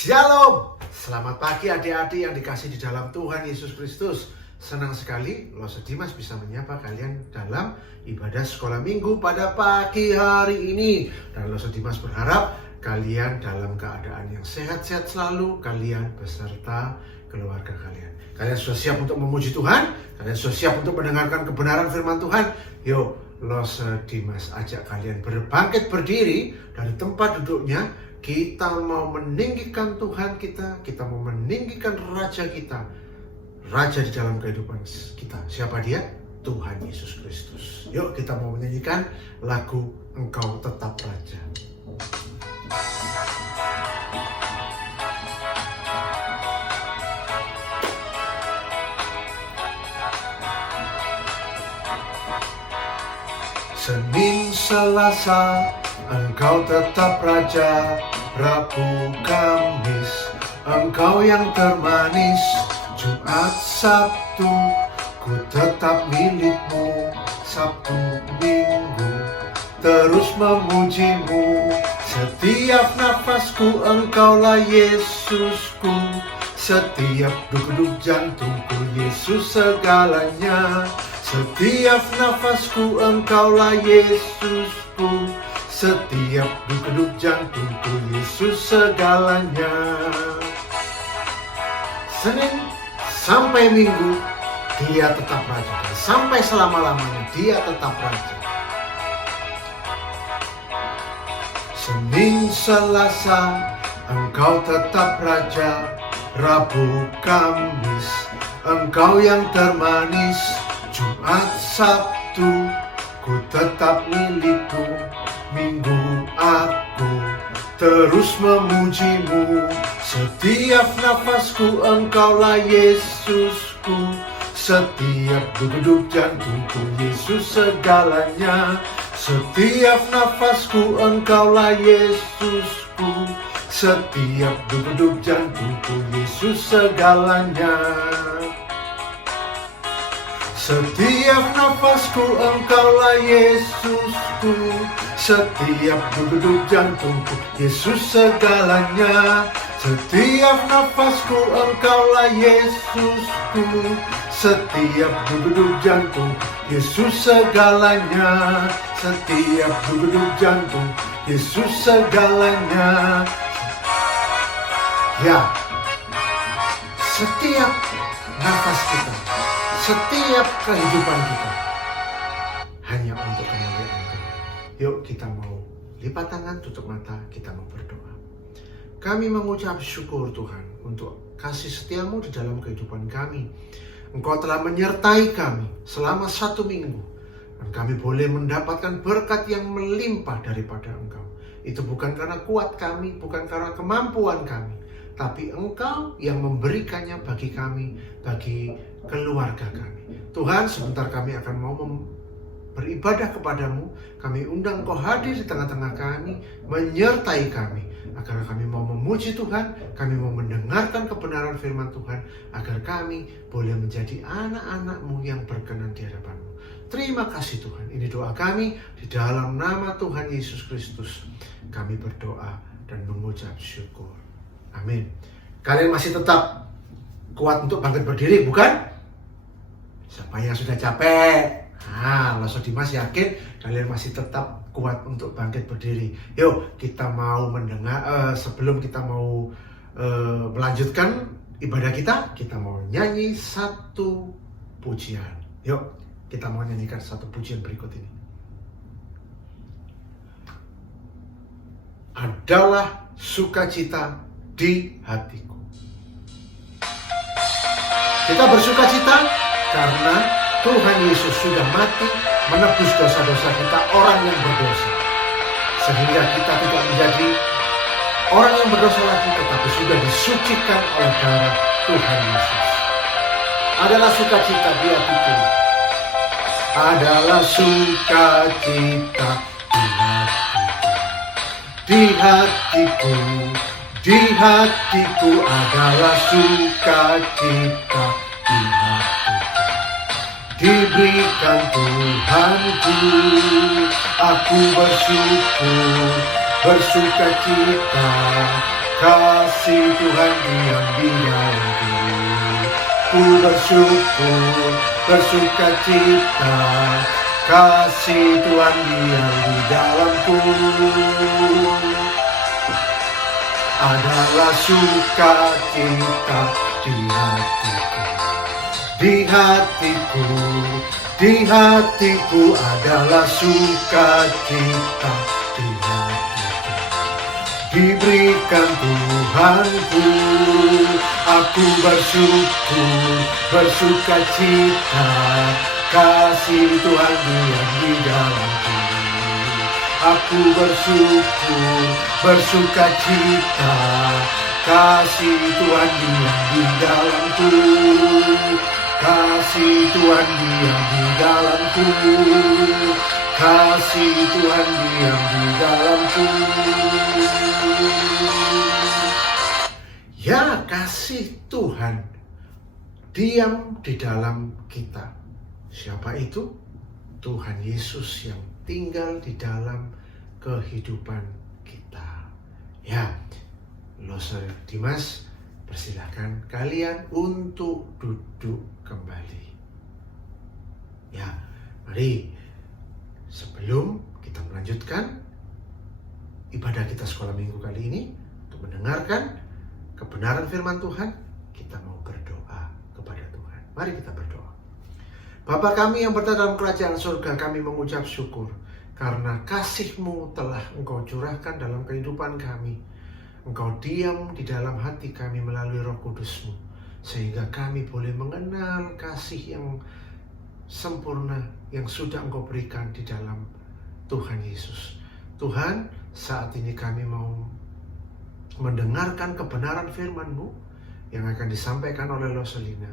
Shalom, selamat pagi adik-adik yang dikasih di dalam Tuhan Yesus Kristus. Senang sekali Lost Dimas bisa menyapa kalian dalam ibadah sekolah minggu pada pagi hari ini. Dan Lost Dimas berharap kalian dalam keadaan yang sehat-sehat selalu, kalian beserta keluarga kalian. Kalian sudah siap untuk memuji Tuhan? Kalian sudah siap untuk mendengarkan kebenaran firman Tuhan? Yuk, Lost Dimas ajak kalian berbangkit berdiri dari tempat duduknya. Kita mau meninggikan Tuhan kita mau meninggikan Raja kita, Raja di dalam kehidupan kita. Siapa dia? Tuhan Yesus Kristus. Yuk kita mau menyanyikan lagu Engkau Tetap Raja. Senin, Selasa, Engkau tetap Raja. Rabu, Kamis, Engkau yang termanis. Jumat, Sabtu, ku tetap milikmu. Sabtu, Minggu, terus memujimu. Setiap nafasku Engkaulah Yesusku. Setiap duk-duk jantungku Yesus segalanya. Setiap nafasku Engkaulah Yesusku. Setiap duk-duk jantungku Yesus segalanya. Senin sampai Minggu Dia tetap Raja. Dan sampai selama-lamanya Dia tetap Raja. Senin, Selasa, Engkau tetap Raja. Rabu, Kamis, Engkau yang termanis. Jumat, Sabtu, ku tetap milikmu. Minggu aku terus memujimu. Setiap nafasku Engkaulah Yesusku. Setiap duduk jantungku Yesus segalanya. Setiap nafasku Engkaulah Yesusku. Setiap duduk jantungku Yesus segalanya. Setiap nafasku Engkaulah Yesusku. Setiap duduk jantungku Yesus segalanya. Setiap nafasku Engkaulah Yesusku. Setiap duduk jantungku Yesus segalanya. Setiap duduk jantung Yesus segalanya. Ya, setiap nafas kita, setiap kehidupan kita hanya untuk kemuliaan Tuhan. Yuk kita mau lipat tangan, tutup mata, kita mau berdoa. Kami mengucap syukur Tuhan untuk kasih setiamu di dalam kehidupan kami. Engkau telah menyertai kami selama 1 minggu. Dan kami boleh mendapatkan berkat yang melimpah daripada Engkau. Itu bukan karena kuat kami, bukan karena kemampuan kami, tapi Engkau yang memberikannya bagi kami, bagi keluarga kami. Tuhan, sebentar kami akan mau beribadah kepadamu. Kami undang Engkau hadir di tengah-tengah kami, menyertai kami, agar kami mau memuji Tuhan, kami mau mendengarkan kebenaran firman Tuhan, agar kami boleh menjadi anak-anak-Mu yang berkenan di hadapan-Mu. Terima kasih Tuhan, ini doa kami di dalam nama Tuhan Yesus Kristus. Kami berdoa dan mengucap syukur. Amin. Kalian masih tetap kuat untuk bangkit berdiri, bukan? Siapa yang sudah capek? Lost Dimas yakin kalian masih tetap kuat untuk bangkit berdiri. Yuk kita mau mendengar, sebelum kita mau melanjutkan ibadah kita mau nyanyi satu pujian. Yuk kita mau nyanyikan satu pujian berikut ini. Adalah sukacita di hatiku. Kita bersukacita karena Tuhan Yesus sudah mati menebus dosa-dosa kita, orang yang berdosa. Sehingga kita tidak menjadi orang yang berdosa lagi, tetapi sudah disucikan oleh darah Tuhan Yesus. Adalah sukacita di hatiku. Adalah sukacita di hatiku. Di hatiku, di hatiku adalah sukacita di hatiku. Diberikan Tuhanku, aku bersyukur, bersukacita kasih Tuhan diam di dalamku. Ku bersyukur, bersuka cita, kasih Tuhan diam di dalamku. Adalah sukacita di hatiku, di hatiku, di hatiku adalah sukacita di hatiku. Diberikan Tuhanku, aku bersyukur, bersukacita, kasih Tuhan diam di dalamku. Aku bersyukur, bersukacita, kasih Tuhan diam di dalamku. Kasih Tuhan diam di dalamku. Kasih Tuhan diam di dalamku. Ya, kasih Tuhan diam di dalam kita. Siapa itu? Tuhan Yesus yang tinggal di dalam kehidupan kita. Ya, Loser Dimas, persilahkan kalian untuk duduk kembali. Ya, mari sebelum kita melanjutkan ibadah kita sekolah minggu kali ini, untuk mendengarkan kebenaran firman Tuhan, kita mau berdoa kepada Tuhan. Mari kita berdoa. Bapa kami yang berada dalam kerajaan surga, kami mengucap syukur karena kasih-Mu telah Engkau curahkan dalam kehidupan kami. Engkau diam di dalam hati kami melalui Roh Kudus-Mu, sehingga kami boleh mengenal kasih yang sempurna yang sudah Engkau berikan di dalam Tuhan Yesus. Tuhan, saat ini kami mau mendengarkan kebenaran firman-Mu yang akan disampaikan oleh Roselina.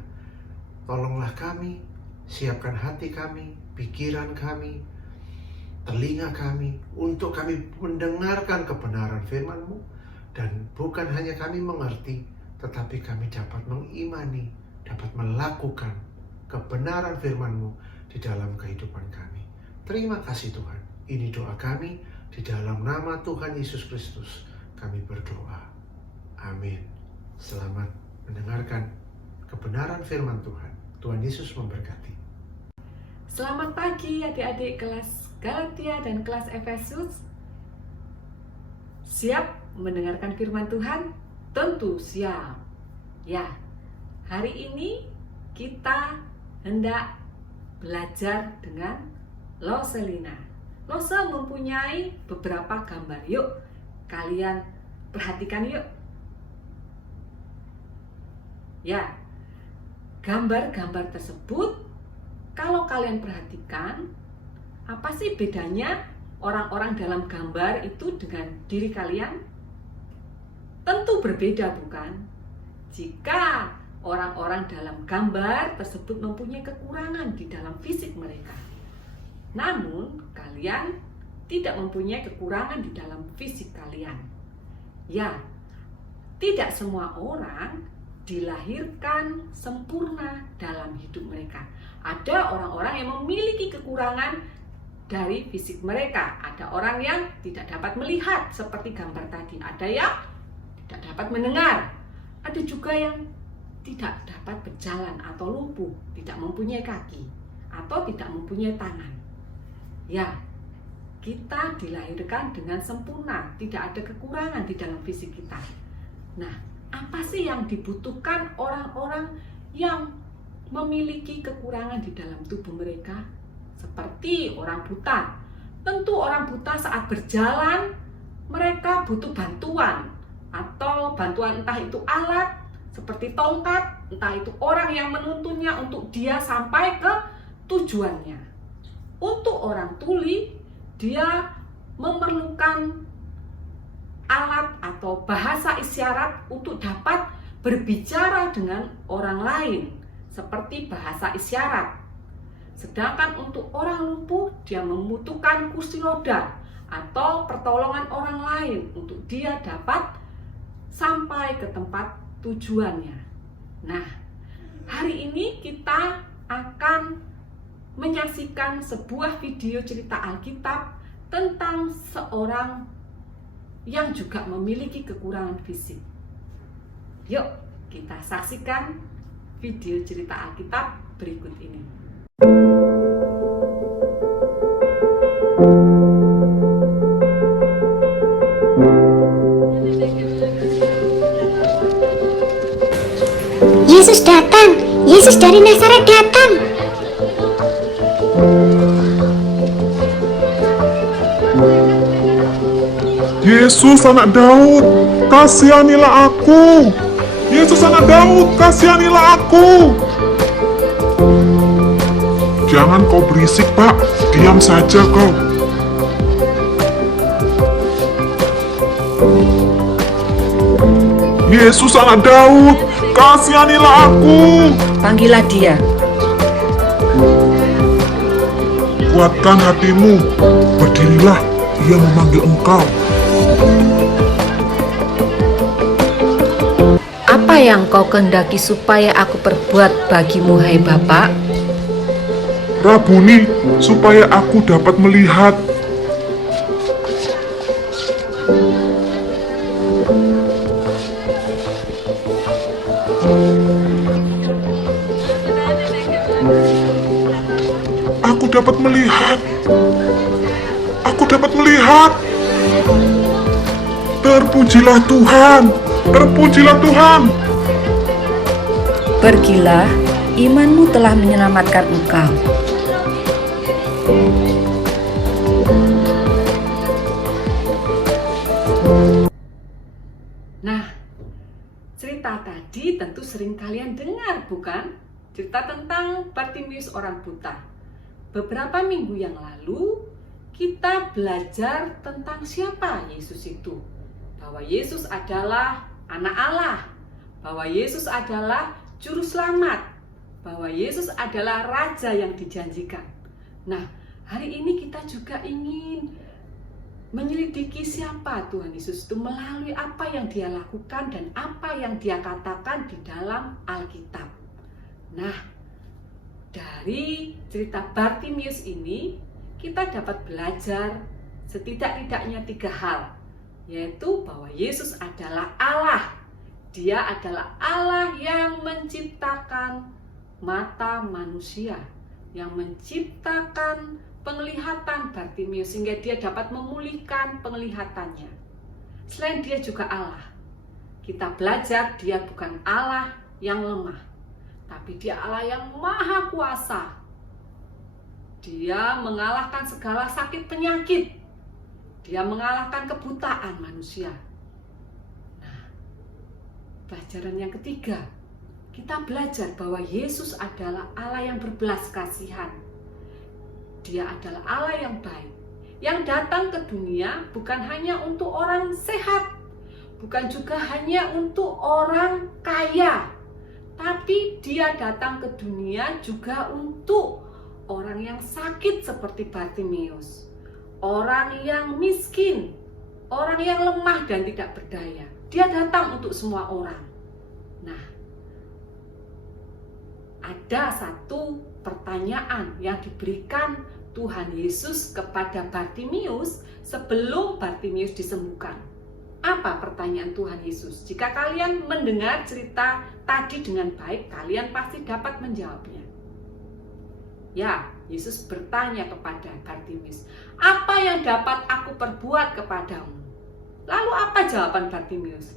Tolonglah kami, siapkan hati kami, pikiran kami, telinga kami, untuk kami mendengarkan kebenaran firman-Mu. Dan bukan hanya kami mengerti, tetapi kami dapat mengimani, dapat melakukan kebenaran firman-Mu di dalam kehidupan kami. Terima kasih Tuhan. Ini doa kami di dalam nama Tuhan Yesus Kristus. Kami berdoa. Amin. Selamat mendengarkan kebenaran firman Tuhan. Tuhan Yesus memberkati. Selamat pagi adik-adik kelas Galatia dan kelas Efesus. Siap mendengarkan firman Tuhan? Tentu siap. Ya, hari ini kita hendak belajar dengan Loselina. Lose mempunyai beberapa gambar. Yuk, kalian perhatikan yuk. Ya, gambar-gambar tersebut kalau kalian perhatikan, apa sih bedanya orang-orang dalam gambar itu dengan diri kalian? Tentu berbeda, bukan? Jika orang-orang dalam gambar tersebut mempunyai kekurangan di dalam fisik mereka. Namun, kalian tidak mempunyai kekurangan di dalam fisik kalian. Ya, tidak semua orang dilahirkan sempurna dalam hidup mereka. Ada orang-orang yang memiliki kekurangan dari fisik mereka. Ada orang yang tidak dapat melihat seperti gambar tadi. Ada yang tidak dapat mendengar. Ada juga yang tidak dapat berjalan atau lumpuh, tidak mempunyai kaki atau tidak mempunyai tangan. Ya, kita dilahirkan dengan sempurna, tidak ada kekurangan di dalam fisik kita. Nah, apa sih yang dibutuhkan orang-orang yang memiliki kekurangan di dalam tubuh mereka? Seperti orang buta. Tentu orang buta saat berjalan, mereka butuh bantuan. Atau bantuan entah itu alat, seperti tongkat, entah itu orang yang menuntunnya untuk dia sampai ke tujuannya. Untuk orang tuli, dia memerlukan alat atau bahasa isyarat untuk dapat berbicara dengan orang lain, seperti bahasa isyarat. Sedangkan untuk orang lumpuh, dia membutuhkan kursi roda atau pertolongan orang lain untuk dia dapat sampai ke tempat tujuannya. Nah, hari ini kita akan menyaksikan sebuah video cerita Alkitab tentang seorang yang juga memiliki kekurangan fisik. Yuk, kita saksikan video cerita Alkitab berikut ini. Yesus datang, Yesus dari Nazaret datang. Yesus anak Daud, kasihanilah aku. Yesus anak Daud, kasihanilah aku. Jangan kau berisik, Pak. Diam saja kau. Yesus anak Daud, kasihanilah aku. Panggillah dia. Kuatkan hatimu. Berdirilah, ia memanggil engkau. Apa yang kau kehendaki supaya aku perbuat bagimu, hai Bapak? Rabuni, supaya aku dapat melihat. Aku dapat melihat. Aku dapat melihat. Terpujilah Tuhan. Terpujilah Tuhan. Pergilah, imanmu telah menyelamatkan engkau. Nah, cerita tadi tentu sering kalian dengar, bukan? Cerita tentang Bartimius orang buta. Beberapa minggu yang lalu, kita belajar tentang siapa Yesus itu. Bahwa Yesus adalah anak Allah. Bahwa Yesus adalah juru selamat. Bahwa Yesus adalah raja yang dijanjikan. Nah, hari ini kita juga ingin menyelidiki siapa Tuhan Yesus itu melalui apa yang dia lakukan dan apa yang dia katakan di dalam Alkitab. Nah, dari cerita Bartimius ini kita dapat belajar setidak-tidaknya 3 hal, yaitu bahwa Yesus adalah Allah. Dia adalah Allah yang menciptakan mata manusia, yang menciptakan penglihatan Bartimius sehingga dia dapat memulihkan penglihatannya. Selain dia juga Allah, kita belajar dia bukan Allah yang lemah, tapi dia Allah yang maha kuasa. Dia mengalahkan segala sakit penyakit. Dia mengalahkan kebutaan manusia. Nah, pelajaran yang ketiga, kita belajar bahwa Yesus adalah Allah yang berbelas kasihan. Dia adalah Allah yang baik, yang datang ke dunia bukan hanya untuk orang sehat, bukan juga hanya untuk orang kaya, tapi dia datang ke dunia juga untuk orang yang sakit seperti Bartimius, orang yang miskin, orang yang lemah dan tidak berdaya. Dia datang untuk semua orang. Nah, ada satu pertanyaan yang diberikan Tuhan Yesus kepada Bartimius sebelum Bartimius disembuhkan. Apa pertanyaan Tuhan Yesus? Jika kalian mendengar cerita tadi dengan baik, kalian pasti dapat menjawabnya. Ya, Yesus bertanya kepada Bartimius, "Apa yang dapat aku perbuat kepadamu?" Lalu apa jawaban Bartimius?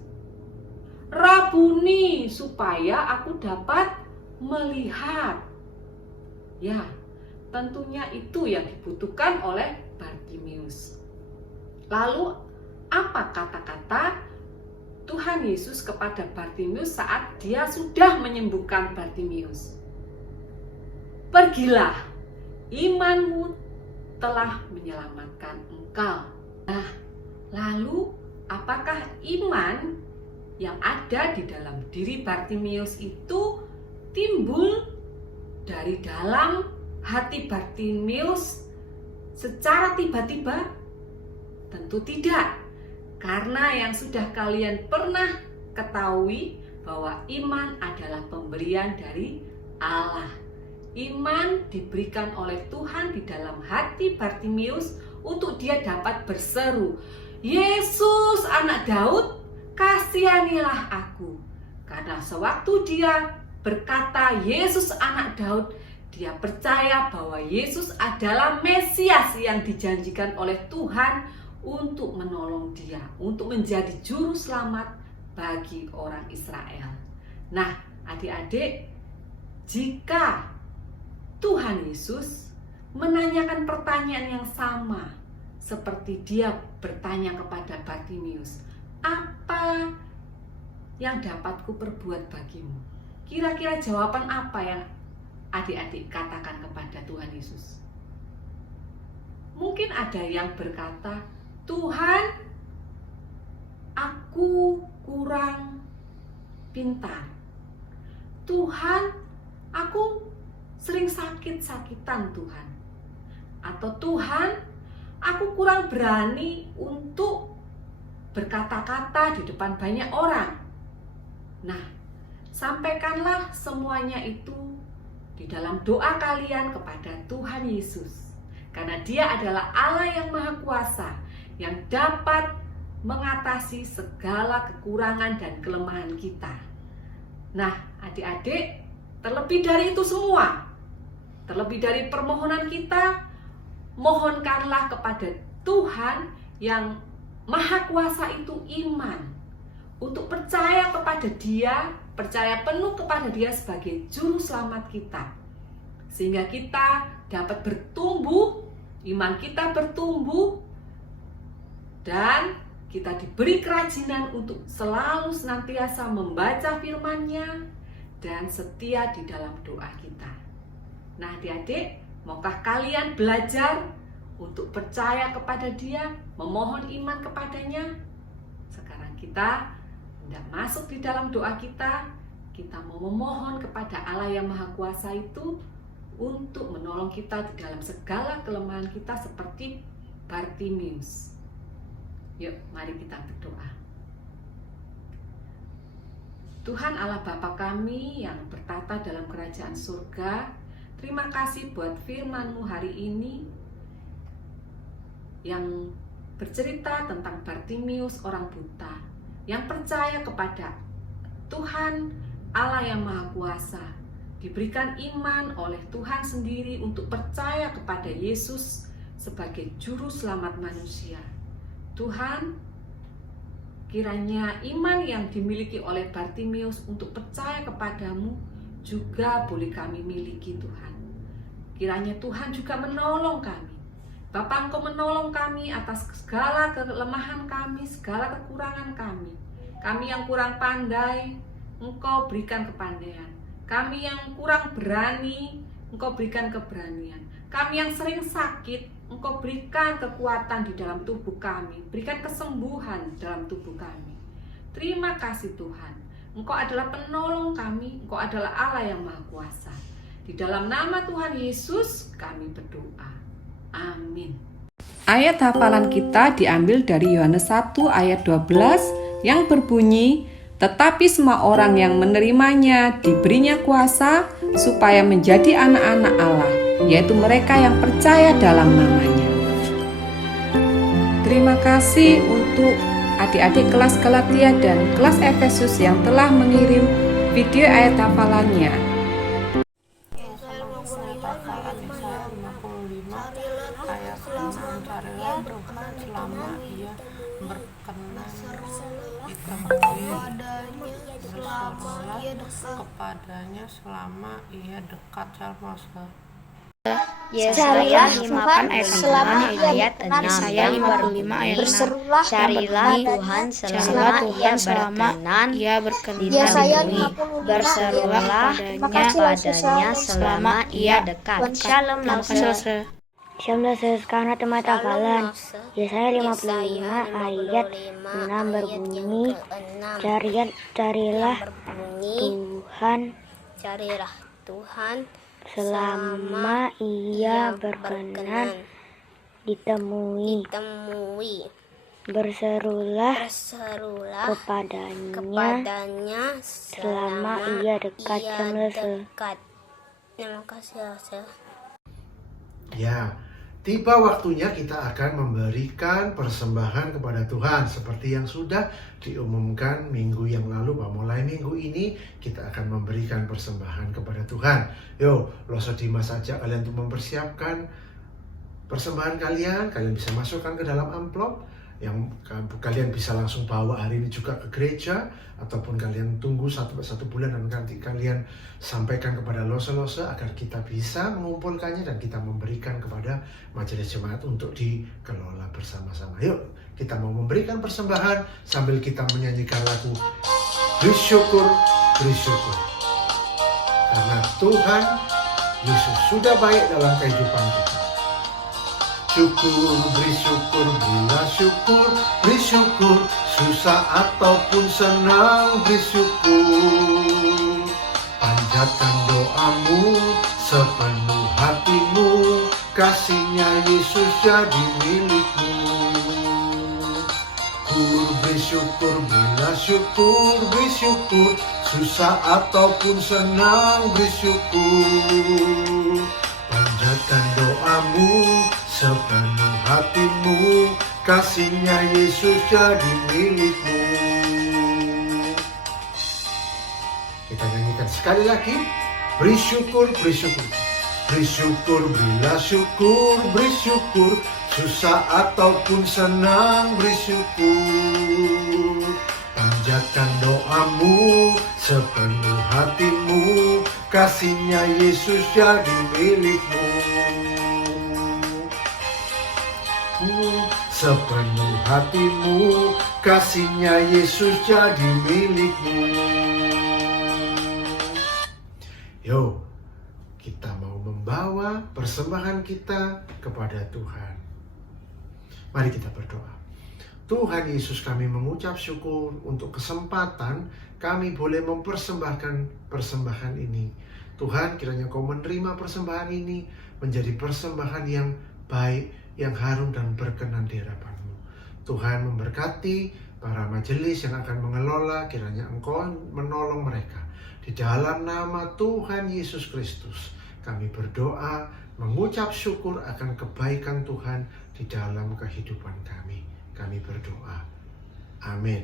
"Rabuni, supaya aku dapat melihat." Ya, tentunya itu yang dibutuhkan oleh Bartimius. Lalu apa kata-kata Tuhan Yesus kepada Bartimius saat dia sudah menyembuhkan Bartimius? "Pergilah, imanmu telah menyelamatkan engkau." Nah, lalu apakah iman yang ada di dalam diri Bartimius itu timbul dari dalam hati Bartimius secara tiba-tiba? Tentu tidak, karena yang sudah kalian pernah ketahui bahwa iman adalah pemberian dari Allah. Iman diberikan oleh Tuhan di dalam hati Bartimius untuk dia dapat berseru, Yesus anak Daud, kasihanilah aku. Karena sewaktu dia berkata Yesus anak Daud, dia percaya bahwa Yesus adalah Mesias yang dijanjikan oleh Tuhan untuk menolong dia, untuk menjadi juru selamat bagi orang Israel. Nah, adik-adik, jika Tuhan Yesus menanyakan pertanyaan yang sama seperti dia bertanya kepada Bartimius, apa yang dapat kuperbuat bagimu? Kira-kira jawaban apa yang adik-adik katakan kepada Tuhan Yesus? Mungkin ada yang berkata, Tuhan, aku kurang pintar. Tuhan, aku sering sakit-sakitan Tuhan. Atau Tuhan, aku kurang berani untuk berkata-kata di depan banyak orang. Nah, sampaikanlah semuanya itu di dalam doa kalian kepada Tuhan Yesus. Karena dia adalah Allah yang Maha Kuasa, yang dapat mengatasi segala kekurangan dan kelemahan kita. Nah, adik-adik, terlebih dari itu semua, terlebih dari permohonan kita, mohonkanlah kepada Tuhan yang Maha Kuasa itu iman, untuk percaya kepada Dia, percaya penuh kepada Dia sebagai juru selamat kita, sehingga kita dapat bertumbuh, iman kita bertumbuh, dan kita diberi kerajinan untuk selalu senantiasa membaca firman-Nya dan setia di dalam doa kita. Nah, adik-adik, maukah kalian belajar untuk percaya kepada Dia, memohon iman kepadanya? Sekarang kita hendak masuk di dalam doa kita. Kita mau memohon kepada Allah yang Maha Kuasa itu untuk menolong kita di dalam segala kelemahan kita seperti Bartimius. Yuk, mari kita berdoa. Tuhan Allah Bapa kami yang bertata dalam kerajaan surga, terima kasih buat firman-Mu hari ini yang bercerita tentang Bartimius orang buta yang percaya kepada Tuhan Allah yang Maha Kuasa, diberikan iman oleh Tuhan sendiri untuk percaya kepada Yesus sebagai juru selamat manusia. Tuhan, kiranya iman yang dimiliki oleh Bartimius untuk percaya kepadamu juga boleh kami miliki, Tuhan. Kiranya Tuhan juga menolong kami. Bapa, Engkau menolong kami atas segala kelemahan kami, segala kekurangan kami. Kami yang kurang pandai, Engkau berikan kepandaian. Kami yang kurang berani, Engkau berikan keberanian. Kami yang sering sakit, Engkau berikan kekuatan di dalam tubuh kami. Berikan kesembuhan dalam tubuh kami. Terima kasih Tuhan. Engkau adalah penolong kami, Engkau adalah Allah yang Maha Kuasa. Di dalam nama Tuhan Yesus kami berdoa. Amin. Ayat hafalan kita diambil dari Yohanes 1 ayat 12 yang berbunyi, tetapi semua orang yang menerimanya diberinya kuasa supaya menjadi anak-anak Allah, yaitu mereka yang percaya dalam namanya. Terima kasih untuk adik-adik kelas Galatia dan kelas Efesus yang telah mengirim video ayat hafalannya. Carilah Tuhan selama ia berkenan kepadanya selama ia dekat. Yesaya 55 ayat 6. Yesaya 55 ayat 6. Berserulah Carilah Tuhan selama ia berkenan di bumi. Berserulah kepadanya selama ia dekat. Shalom karena temat hafalan. Yesaya 55 ayat 6 berbunyi, carilah Tuhan selama ia berkenan ditemui. Berserulah kepadanya selama ia dekat. Terima kasih. Ya, tiba waktunya kita akan memberikan persembahan kepada Tuhan seperti yang sudah diumumkan minggu yang lalu, bahwa mulai minggu ini kita akan memberikan persembahan kepada Tuhan. Yo, Loso Dimas ajak kalian untuk mempersiapkan persembahan kalian bisa masukkan ke dalam amplop yang kalian bisa langsung bawa hari ini juga ke gereja, ataupun kalian tunggu satu bulan dan nanti kalian sampaikan kepada lose-lose agar kita bisa mengumpulkannya dan kita memberikan kepada majelis jemaat untuk dikelola bersama-sama. Yuk, kita mau memberikan persembahan sambil kita menyanyikan lagu Bersyukur, Bersyukur. Karena Tuhan Yesus sudah baik dalam kehidupan kita. Syukur, beri syukur, berilah syukur, beri syukur, susah ataupun senang, beri syukur. Panjatkan doamu sepenuh hatimu, kasihnya Yesus jadi milikmu. Beri syukur, berilah syukur, beri syukur, susah ataupun senang, beri syukur. Panjatkan doamu sepenuh hatimu, kasihnya Yesus jadi milikmu. Kita nyanyikan sekali lagi. Beri syukur, beri syukur. Beri syukur, berilah syukur, beri syukur, susah ataupun senang, beri syukur. Panjatkan doamu sepenuh hatimu, kasihnya Yesus jadi milikmu. Sepenuh hatimu, kasihnya Yesus jadi milikmu. Yo, kita mau membawa persembahan kita kepada Tuhan. Mari kita berdoa. Tuhan Yesus, kami mengucap syukur untuk kesempatan kami boleh mempersembahkan persembahan ini. Tuhan, kiranya Kau menerima persembahan ini menjadi persembahan yang baik, yang harum dan berkenan di hadapan-Mu. Tuhan memberkati para majelis yang akan mengelola, kiranya Engkau menolong mereka. Di dalam nama Tuhan Yesus Kristus, kami berdoa, mengucap syukur akan kebaikan Tuhan di dalam kehidupan kami. Kami berdoa. Amin.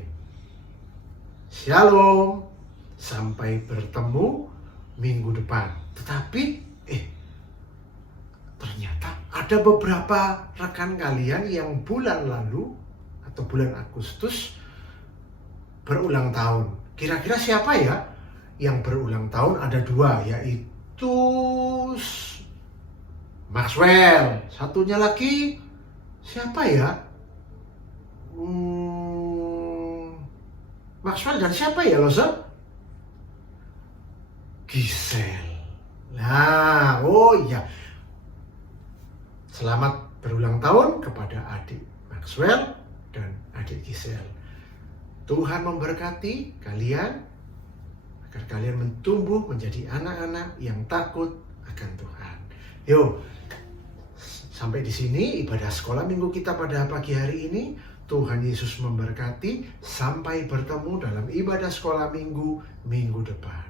Shalom. Sampai bertemu minggu depan. Tetapi, ternyata ada beberapa rekan kalian yang bulan lalu atau bulan Agustus berulang tahun. Kira-kira siapa ya yang berulang tahun? Ada dua, yaitu Maxwell. Satunya lagi siapa ya? Maxwell dan siapa ya, Losa? Giselle. Nah, oh iya. Selamat berulang tahun kepada adik Maxwell dan adik Giselle. Tuhan memberkati kalian agar kalian tumbuh menjadi anak-anak yang takut akan Tuhan. Yuk, sampai di sini ibadah sekolah minggu kita pada pagi hari ini. Tuhan Yesus memberkati. Sampai bertemu dalam ibadah sekolah minggu depan.